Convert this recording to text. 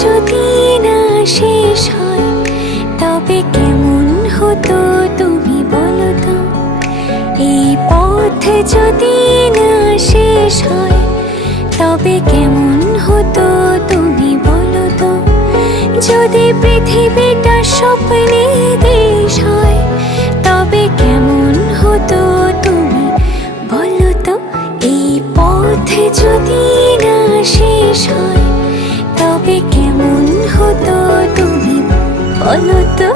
যদি না শেষ হয় তবে কেমন হতো তুমি বলো তো। এই পথ যদি না শেষ হয় তবে কেমন হতো তুমি বলো তো। যদি পৃথিবীটা স্বপ্নে দেশ হয় তবে কেমন হতো তুমি বলো তো। এই পথ যদি না শেষ হয় তবে কেমন হতো তুমি বলো তো।